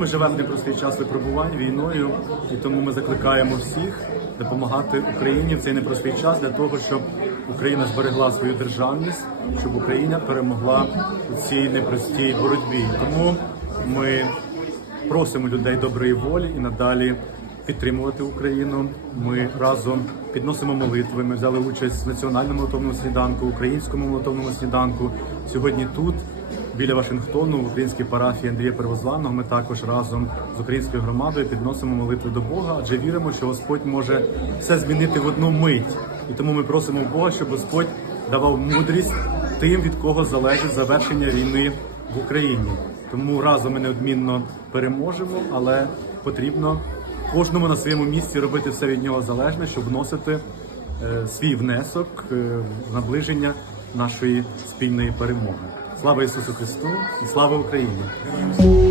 Ми живемо в непростий час випробувань війною, і тому ми закликаємо всіх допомагати Україні в цей непростий час для того, щоб Україна зберегла свою державність, щоб Україна перемогла у цій непростій боротьбі. Тому ми просимо людей доброї волі і надалі підтримувати Україну. Ми разом підносимо молитви. Ми взяли участь в національному молитовному сніданку, українському молитовному сніданку. Сьогодні тут, біля Вашингтону, в українській парафії Андрія Первозваного, ми також разом з українською громадою підносимо молитви до Бога, адже віримо, що Господь може все змінити в одну мить. І тому ми просимо Бога, щоб Господь давав мудрість тим, від кого залежить завершення війни в Україні. Тому разом ми неодмінно переможемо, але потрібно кожному на своєму місці робити все від нього залежне, щоб вносити е, свій внесок е, в наближення нашої спільної перемоги. Слава Ісусу Христу і слава Україні!